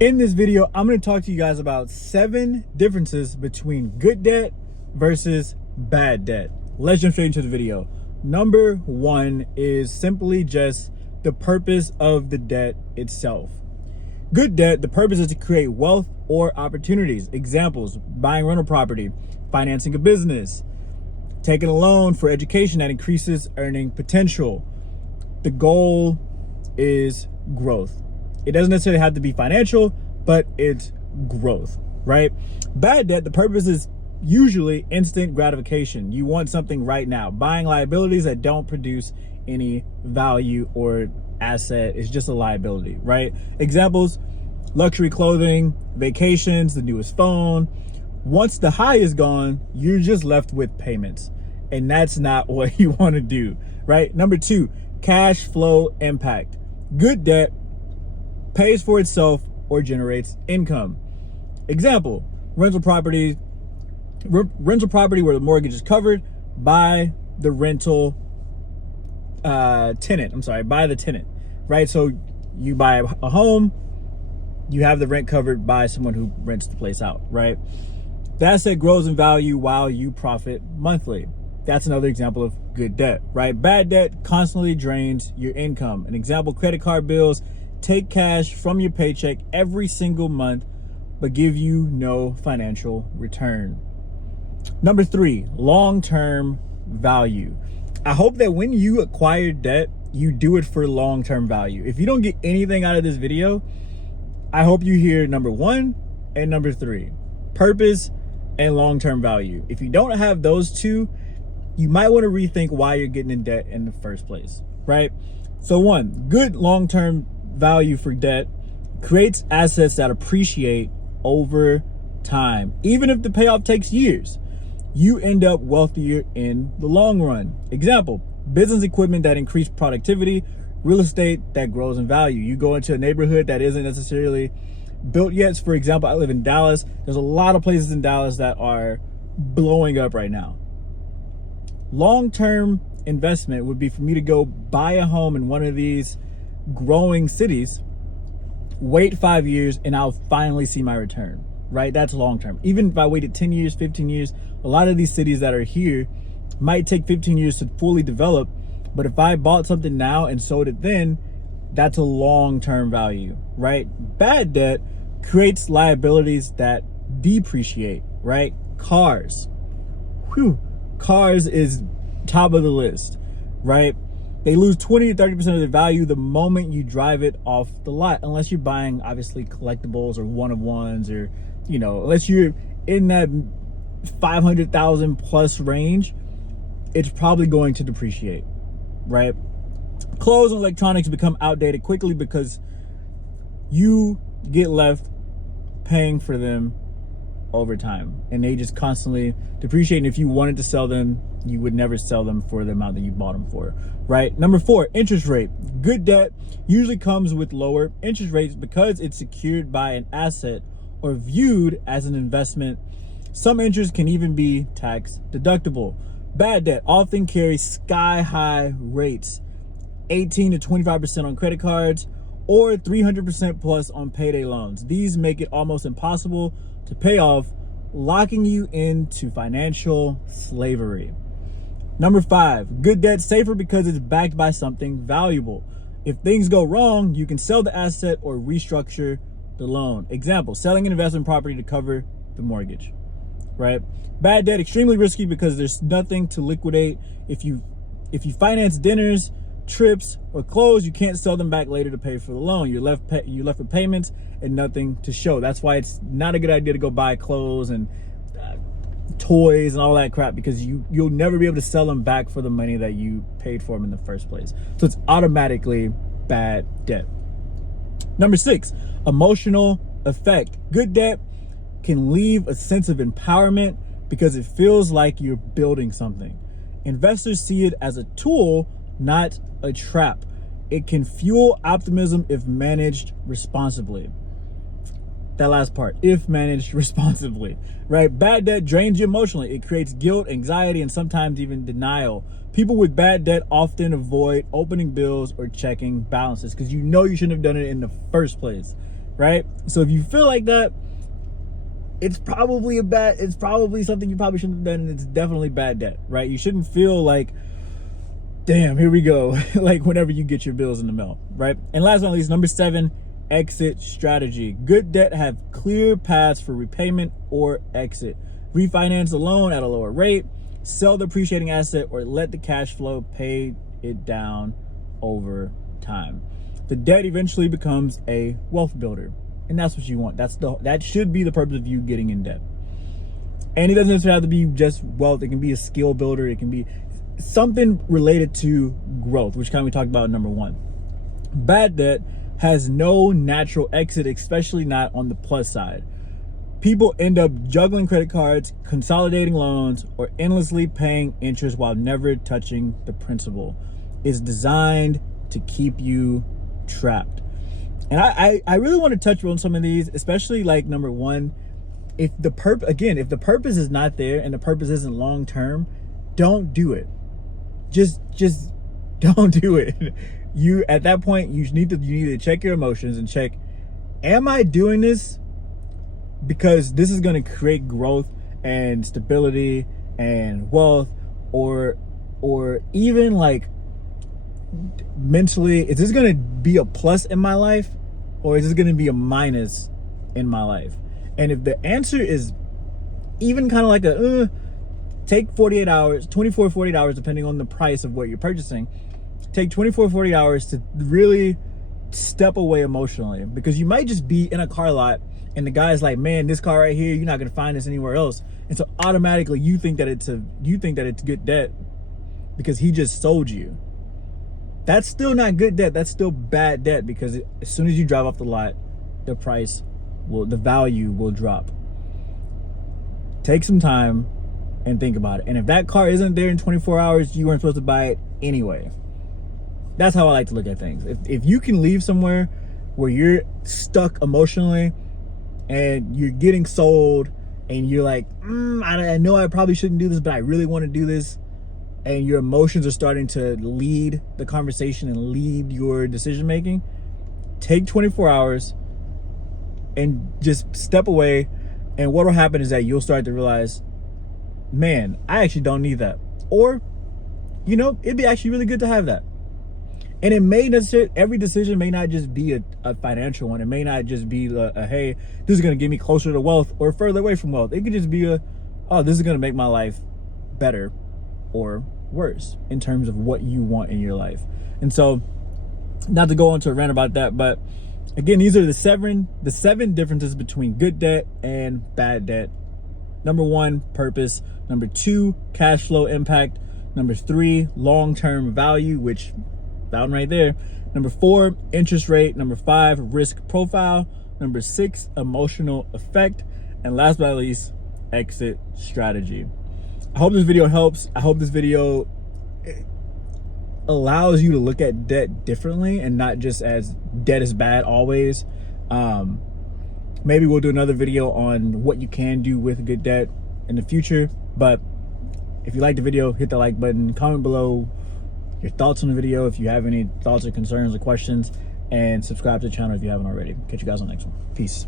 In this video, I'm going to talk to you guys about 7 differences between good debt versus bad debt. Let's jump straight into the video. Number 1 is simply just the purpose of the debt itself. Good debt, the purpose is to create wealth or opportunities. Examples: buying rental property, financing a business, taking a loan for education that increases earning potential. The goal is growth. It doesn't necessarily have to be financial, but it's growth, right? Bad debt, the purpose is usually instant gratification. You want something right now. Buying liabilities that don't produce any value or asset is just a liability, right? Examples: luxury clothing, vacations, the newest phone. Once the high is gone, you're just left with payments. And that's not what you want to do, right? Number 2, cash flow impact. Good debt pays for itself or generates income. Example: rental property where the mortgage is covered by the rental tenant. By the tenant, right? So you buy a home, you have the rent covered by someone who rents the place out, right? The asset grows in value while you profit monthly. That's another example of good debt, right? Bad debt constantly drains your income. An example: credit card bills take cash from your paycheck every single month, but give you no financial return. Number 3, long-term value. I hope that when you acquire debt, you do it for long-term value. If you don't get anything out of this video, I hope you hear number 1 and number 3, purpose and long-term value. If you don't have those two, you might want to rethink why you're getting in debt in the first place, right? So 1, good long-term value for debt creates assets that appreciate over time. Even if the payoff takes years, you end up wealthier in the long run. Example: business equipment that increase productivity, real estate that grows in value. You go into a neighborhood that isn't necessarily built yet. For example, I live in Dallas. There's a lot of places in Dallas that are blowing up right now. Long-term investment would be for me to go buy a home in one of these growing cities, wait 5 years, and I'll finally see my return, right? That's long-term. Even if I waited 10 years, 15 years, a lot of these cities that are here might take 15 years to fully develop. But if I bought something now and sold it then, that's a long-term value, right? Bad debt creates liabilities that depreciate, right? Cars. Cars is top of the list, right? They lose 20 to 30% of their value the moment you drive it off the lot, unless you're buying obviously collectibles or one-of-ones, or, unless you're in that 500,000 plus range, it's probably going to depreciate, right? Clothes and electronics become outdated quickly because you get left paying for them over time, and they just constantly depreciate. And if you wanted to sell them, you would never sell them for the amount that you bought them for, right? Number 4, interest rate. Good debt usually comes with lower interest rates because it's secured by an asset or viewed as an investment. Some interest can even be tax deductible. Bad debt often carries sky high rates, 18 to 25% on credit cards or 300% plus on payday loans. These make it almost impossible to pay off, locking you into financial slavery. Number 5, good debt safer because it's backed by something valuable. If things go wrong, you can sell the asset or restructure the loan. Example: selling an investment property to cover the mortgage, right? Bad debt, extremely risky because there's nothing to liquidate. If you finance dinners, trips, or clothes, you can't sell them back later to pay for the loan. You're left with payments and nothing to show. That's why it's not a good idea to go buy clothes and toys and all that crap, because you'll never be able to sell them back for the money that you paid for them in the first place. So it's automatically bad debt. Number 6, emotional effect. Good debt can leave a sense of empowerment because it feels like you're building something. Investors see it as a tool, not a trap. It can fuel optimism if managed responsibly. That last part, if managed responsibly, right? Bad debt drains you emotionally. It creates guilt, anxiety, and sometimes even denial. People with bad debt often avoid opening bills or checking balances because you shouldn't have done it in the first place, right? So if you feel like that, it's probably something you probably shouldn't have done, and it's definitely bad debt, right? You shouldn't feel like, damn, here we go, like whenever you get your bills in the mail, right? And last but not least, number 7, exit strategy. Good debt have clear paths for repayment or exit. Refinance a loan at a lower rate, sell the appreciating asset, or let the cash flow pay it down over time. The debt eventually becomes a wealth builder, and that's what you want. That should be the purpose of you getting in debt. And it doesn't necessarily have to be just wealth. It can be a skill builder. It can be something related to growth, which kind of we talked about in number 1. Bad debt has no natural exit, especially not on the plus side. People end up juggling credit cards, consolidating loans, or endlessly paying interest while never touching the principal. It's designed to keep you trapped. And I really want to touch on some of these, especially like number 1. If the purpose is not there and the purpose isn't long term, don't do it. Just don't do it. You at that point you need to check your emotions and check, am I doing this because this is going to create growth and stability and wealth, or even like mentally, is this going to be a plus in my life, or is this going to be a minus in my life? And if the answer is even kind of like take 48 hours, 24, 48 hours, depending on the price of what you're purchasing, take 24, 40 hours to really step away emotionally, because you might just be in a car lot and the guy's like, man, this car right here, you're not going to find this anywhere else. And so automatically you think that it's good debt because he just sold you. That's still not good debt. That's still bad debt, because as soon as you drive off the lot, the value will drop. Take some time and think about it. And if that car isn't there in 24 hours, you weren't supposed to buy it anyway. That's how I like to look at things. If you can leave somewhere where you're stuck emotionally and you're getting sold and you're like, I know I probably shouldn't do this, but I really want to do this, and your emotions are starting to lead the conversation and lead your decision making, take 24 hours and just step away. And what will happen is that you'll start to realize, man, I actually don't need that. Or, it'd be actually really good to have that. And it may necessarily, every decision may not just be a financial one. It may not just be hey, this is going to get me closer to wealth or further away from wealth. It could just be this is going to make my life better or worse in terms of what you want in your life. And so, not to go into a rant about that, but again, these are the seven differences between good debt and bad debt. Number 1, purpose. Number 2, cash flow impact. Number 3, long-term value, which found right there. Number 4, interest rate. Number 5, risk profile. Number 6, emotional effect. And last but not least, exit strategy. I hope this video helps. I hope this video allows you to look at debt differently and not just as debt is bad always. Maybe we'll do another video on what you can do with good debt in the future. But if you like the video, hit the like button, comment below your thoughts on the video if you have any thoughts or concerns or questions, and subscribe to the channel if you haven't already. Catch you guys on the next one. Peace.